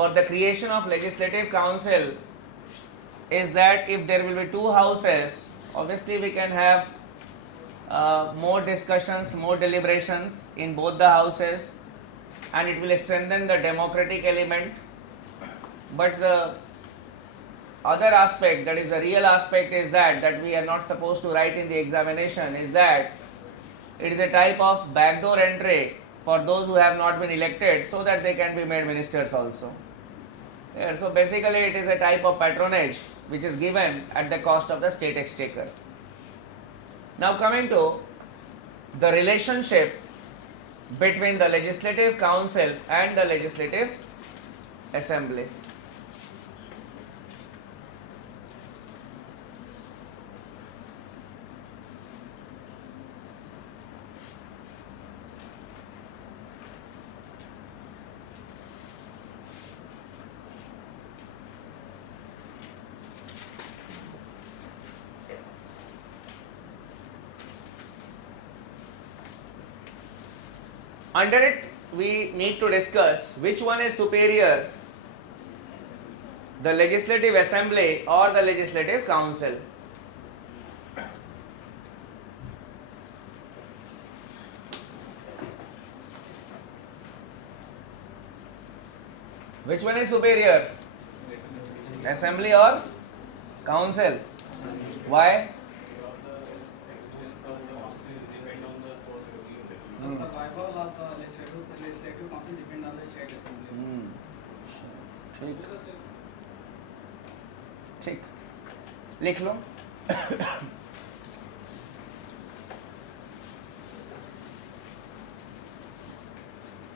for the creation of legislative council is that if there will be two houses, obviously we can have more discussions, more deliberations in both the houses, and it will strengthen the democratic element. But the other aspect, that is the real aspect, is that we are not supposed to write in the examination, is that it is a type of backdoor entry for those who have not been elected, so that they can be made ministers also. Yeah, so basically it is a type of patronage which is given at the cost of the state exchequer. Now coming to the relationship between the legislative council and the legislative assembly. Under it, we need to discuss which one is superior, the legislative assembly or the legislative council. Which one is superior, assembly or council? Why? Survival of the legislative council depend on the state assembly. ठीक, लिख लो.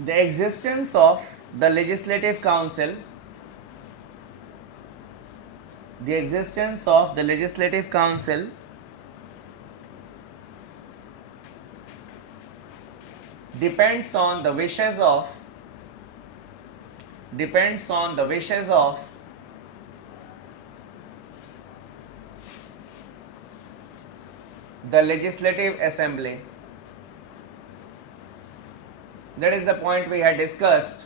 The existence of the legislative council, the existence of the legislative council depends on the wishes of the legislative assembly. That is the point we had discussed,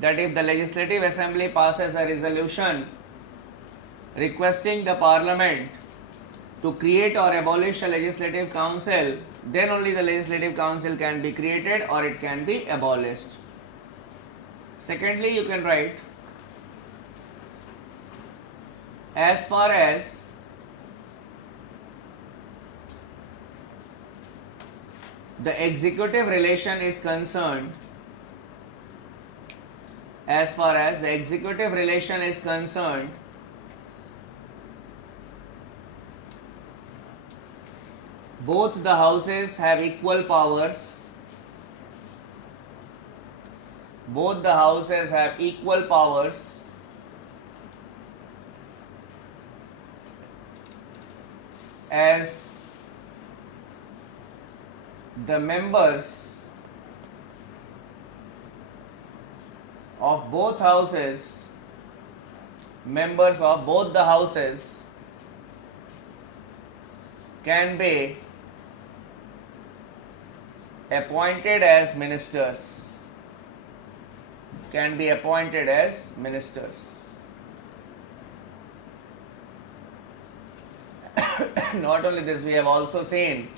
that if the legislative assembly passes a resolution requesting the parliament to create or abolish a legislative council, then only the legislative council can be created or it can be abolished. Secondly, you can write, as far as the executive relation is concerned, as far as the executive relation is concerned, both the houses have equal powers. Both the houses have equal powers as the members of both houses, members of both the houses can be appointed as ministers, can be appointed as ministers. Not only this, we have also seen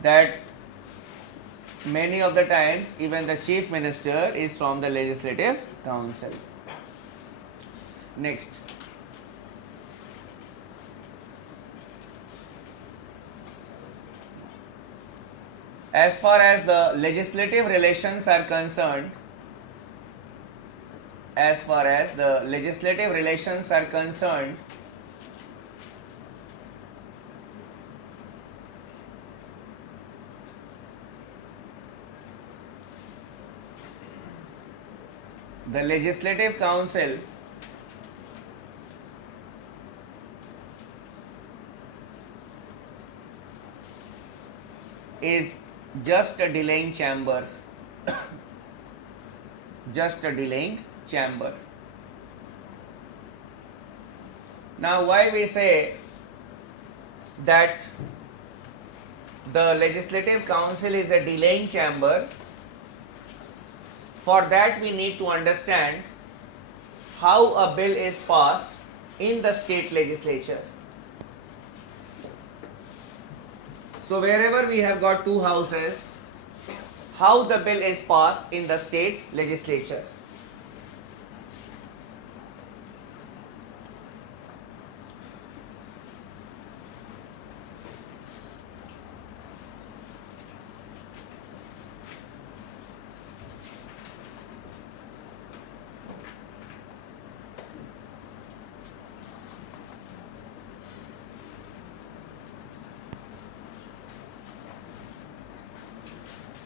that many of the times even the chief minister is from the legislative council. Next. As far as the legislative relations are concerned, as far as the legislative relations are concerned, the legislative council is just a delaying chamber. Just a delaying chamber. Now, why we say that the legislative council is a delaying chamber? For that we need to understand how a bill is passed in the state legislature. So wherever we have got two houses, how the bill is passed in the state legislature.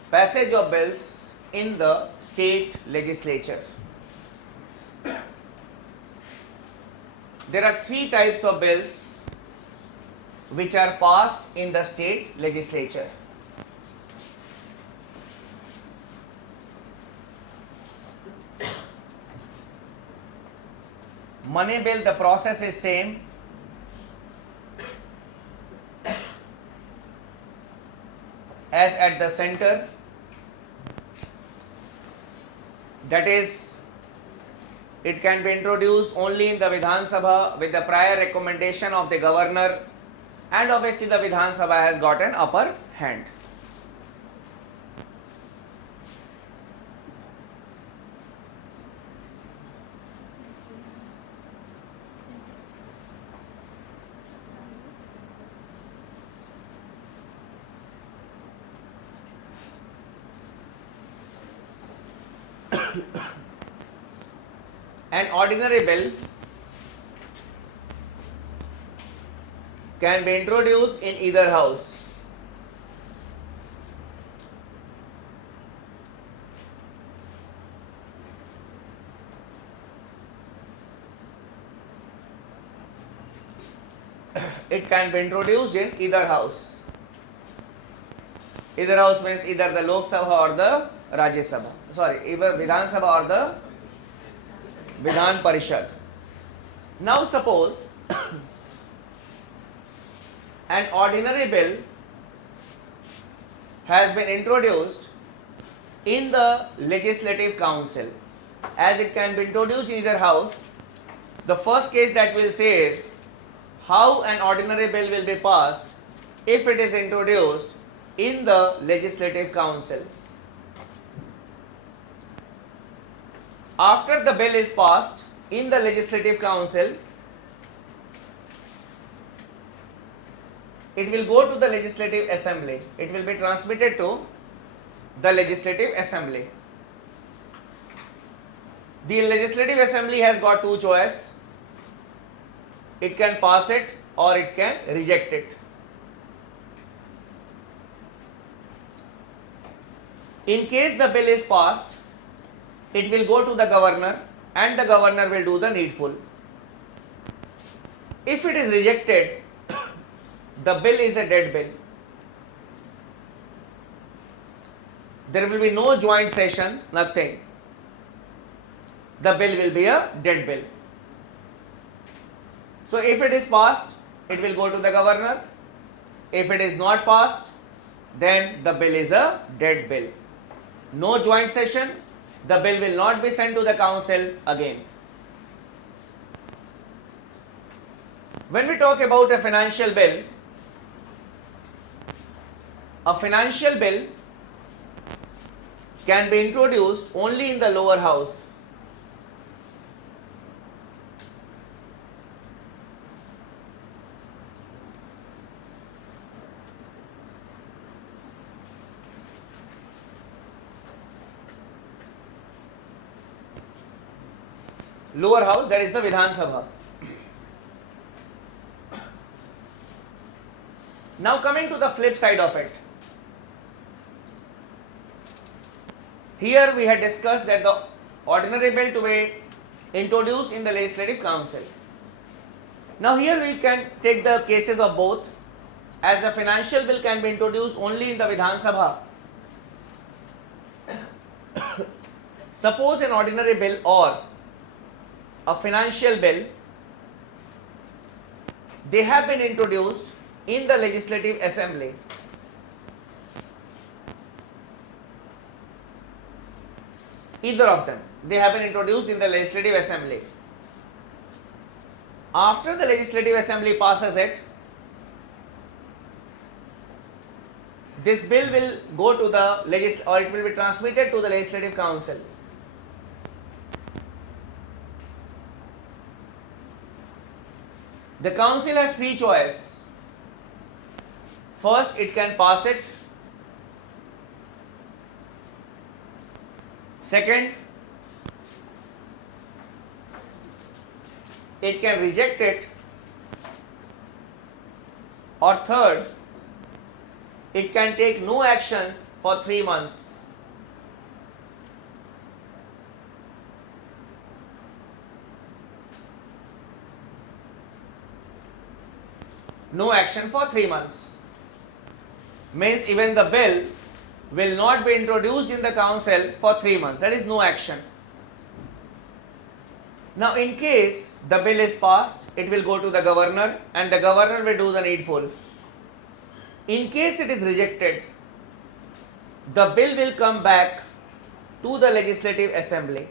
Passage of bills in the state legislature. There are three types of bills which are passed in the state legislature. Money bill, the process is same. As at the center, that is, it can be introduced only in the Vidhan Sabha with the prior recommendation of the governor, and obviously the Vidhan Sabha has got an upper hand. An ordinary bill can be introduced in either house. It can be introduced in either house. Either house means either the Lok Sabha or the Rajya Sabha. Sorry, either Vidhan Sabha or the Vidhan Parishad. Now suppose an ordinary bill has been introduced in the Legislative Council. As it can be introduced in either house, the first case that we'll say is how an ordinary bill will be passed if it is introduced in the Legislative Council. After the bill is passed in the Legislative Council, it will go to the Legislative Assembly. It will be transmitted to the Legislative Assembly. The Legislative Assembly has got two choices. It can pass it or it can reject it. In case the bill is passed, it will go to the governor and the governor will do the needful. If it is rejected, the bill is a dead bill. There will be no joint sessions, nothing. The bill will be a dead bill. So if it is passed, it will go to the governor. If it is not passed, then the bill is a dead bill. No joint session, the bill will not be sent to the council again. When we talk about a financial bill can be introduced only in the lower house. Lower house, that is the Vidhan Sabha. Now coming to the flip side of it. Here we had discussed that the ordinary bill to be introduced in the Legislative Council. Now here we can take the cases of both, as a financial bill can be introduced only in the Vidhan Sabha. Suppose an ordinary bill or a financial bill, they have been introduced in the Legislative Assembly. Either of them, they have been introduced in the Legislative Assembly. After the legislative assembly passes it, this bill will go to the or it will be transmitted to the legislative council. The council has three choices. First, it can pass it. Second, it can reject it. Or third, it can take no actions for 3 months. No action for 3 months. Means even the bill will not be introduced in the council for 3 months. That is no action. Now in case the bill is passed, it will go to the governor and the governor will do the needful. In case it is rejected, the bill will come back to the legislative assembly.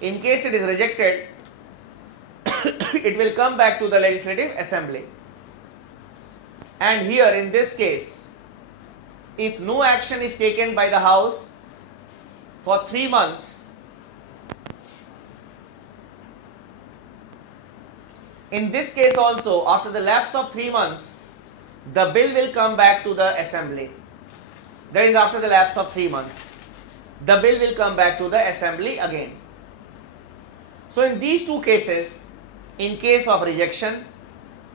In case it is rejected, it will come back to the legislative assembly. And here in this case, if no action is taken by the house for 3 months, in this case also, after the lapse of 3 months, the bill will come back to the assembly. That is after the lapse of 3 months. The bill will come back to the assembly again. So in these two cases, in case of rejection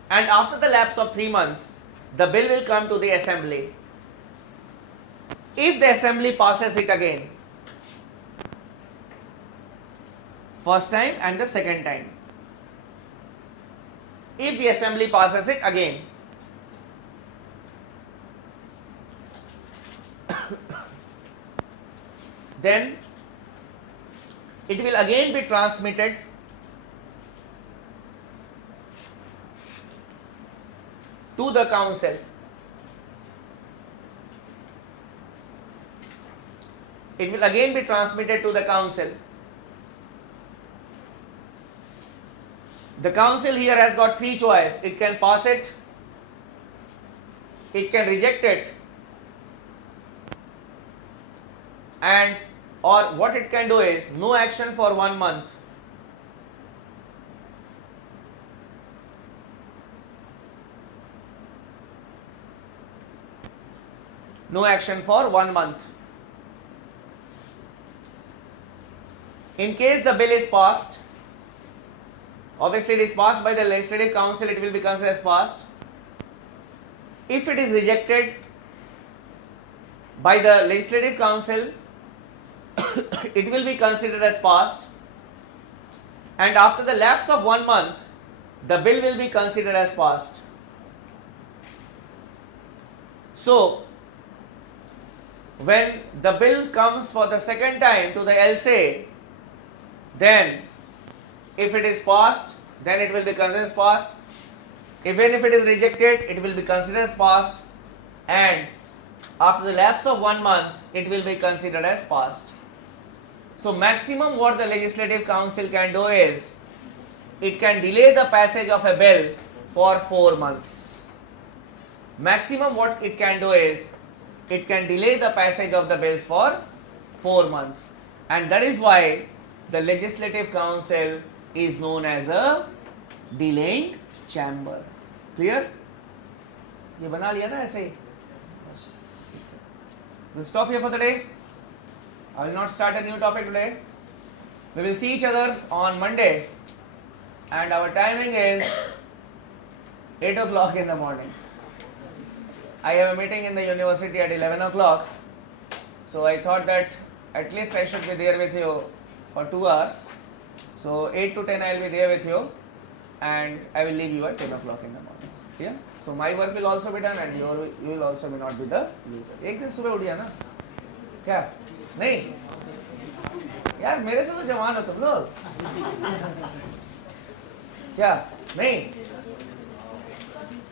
and after the lapse of 3 months, the bill will come to the assembly. If the assembly passes it again, first time and the second time, if the assembly passes it again, then it will again be transmitted to the council. It will again be transmitted to the council. The council here has got three choices. It can pass it, it can reject it, and or what it can do is no action for 1 month. No action for 1 month. In case the bill is passed, obviously it is passed by the legislative council, it will be considered as passed. If it is rejected by the legislative council, it will be considered as passed, and after the lapse of 1 month, the bill will be considered as passed. So, when the bill comes for the second time to the LSA, then if it is passed, then it will be considered as passed. Even if it is rejected, it will be considered as passed, and after the lapse of 1 month, it will be considered as passed. So maximum what the legislative council can do is, it can delay the passage of a bill for 4 months. Maximum what it can do is, it can delay the passage of the bills for 4 months. And that is why the legislative council is known as a delaying chamber. Clear? ये बना लिया ना ऐसे ही? We'll stop here for the day. I will not start a new topic today. We will see each other on Monday, and our timing is 8 o'clock in the morning. I have a meeting in the university at 11 o'clock, so I thought that at least I should be there with you for 2 hours. So 8 to 10 I will be there with you, and I will leave you at 10 o'clock in the morning. Yeah. So my work will also be done, and you will also be not be the user. एक दिन सुबह उठिया ना? क्या? नहीं? यार मेरे से तो जवान हो तुम लोग. क्या? नहीं?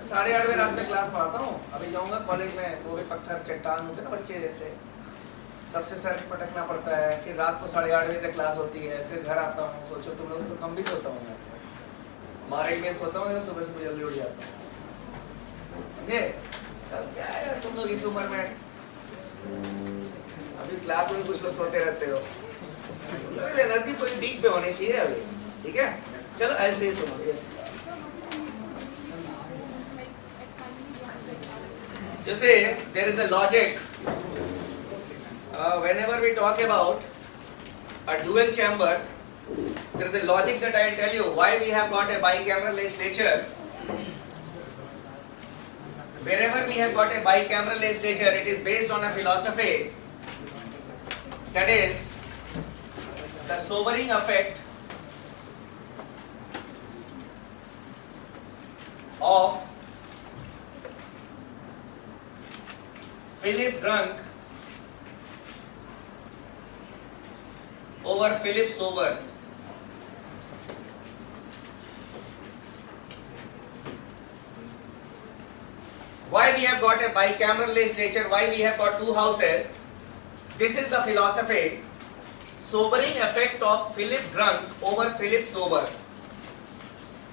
8:30 बजे रात में क्लास पढ़ाता हूँ. अभी जाऊँगा कॉलेज में, वो भी पत्थर चट्टान होते ना बच्चे जैसे. सबसे सर पटकना पड़ता है, फिर रात को 8:30 बजे तक क्लास होती है, फिर घर आता हूँ, सोचो तुम लोग तो कम भी सोता हूँ मैं, 12-1 बजे सोता हूँ, सुबह सुबह जल्दी उठ जाता हूँ, समझे? अब क्या है यार, तुम लोग इस उम्र में अभी क्लास में कुछ लोग सोते रहते हो, एनर्जी पूरी पीक पे होनी चाहिए अभी, ठीक है? चलो ऐसे ही तुम यस जैसे there is a logic whenever we talk about a dual chamber, there is a logic that I will tell you why we have got a bicameral legislature. Wherever we have got a bicameral legislature, it is based on a philosophy that is the sobering effect of Philip drunk over Philip sober. Why we have got a bicameral legislature? Why we have got two houses? This is the philosophy. Sobering effect of Philip drunk over Philip sober.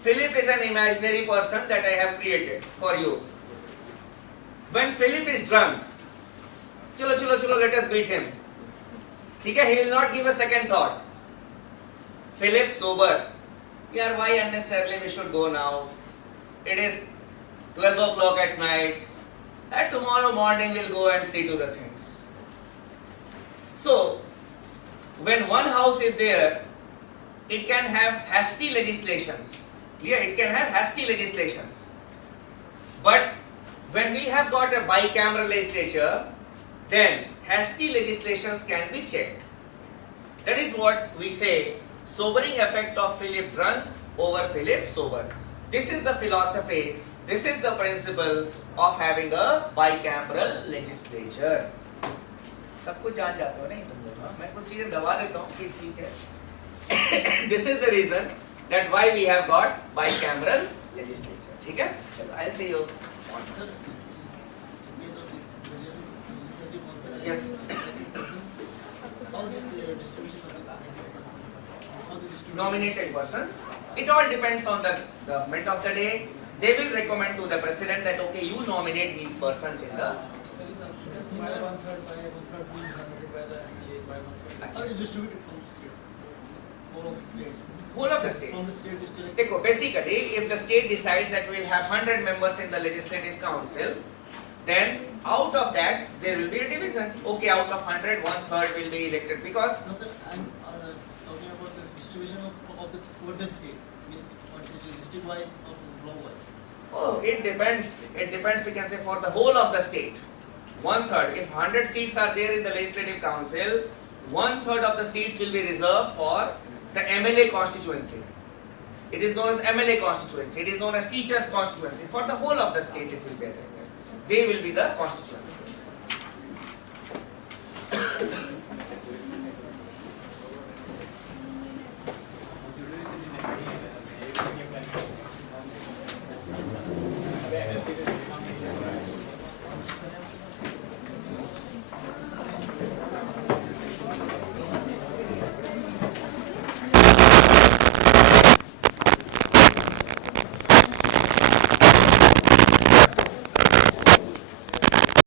Philip is an imaginary person that I have created for you. When Philip is drunk, chalo, let us beat him. ठीक है, he will not give a second thought. Philip sober. Yaar, why unnecessarily we should go now? It is 12 o'clock at night. And tomorrow morning we'll go and see to the things. So, when one house is there, it can have hasty legislations. Clear? It can have hasty legislations. But when we have got a bicameral legislature, then hasty legislations can be checked. That is what we say, sobering effect of Philip drunk over Philip sober. This is the philosophy, this is the principle of having a bicameral legislature. सब कुछ जान जाते हो नहीं तुम लोग, हाँ? मैं कुछ चीजें दबा देता हूँ कि ठीक है. This is the reason that why we have got bicameral legislature. ठीक है? चलो, I'll see you. Sir, in case of this legislative council, Yes. how this distribution of this 90%? How the distribution? Nominated persons. It all depends on the government of the day. They will recommend to the president that okay, you nominate these persons in the. By 1/3 being nominated by the MLA, by 1/3. How is distributed from the state? Whole of the states. Whole of the state. From the state district. देखो, basically, if the state decides that we will have 100 members in the legislative council, then out of that there will be a division. Okay, out of 100, 1/3 will be elected because. No sir, I'm talking about this distribution of this over the state. Means district wise or block wise. Oh, it depends. It depends. We can say for the whole of the state, 1/3. If 100 seats are there in the legislative council, 1/3 of the seats will be reserved for the MLA constituency. It is known as MLA constituency. It is known as teachers constituency. For the whole of the state, it will be. They will be the constituencies.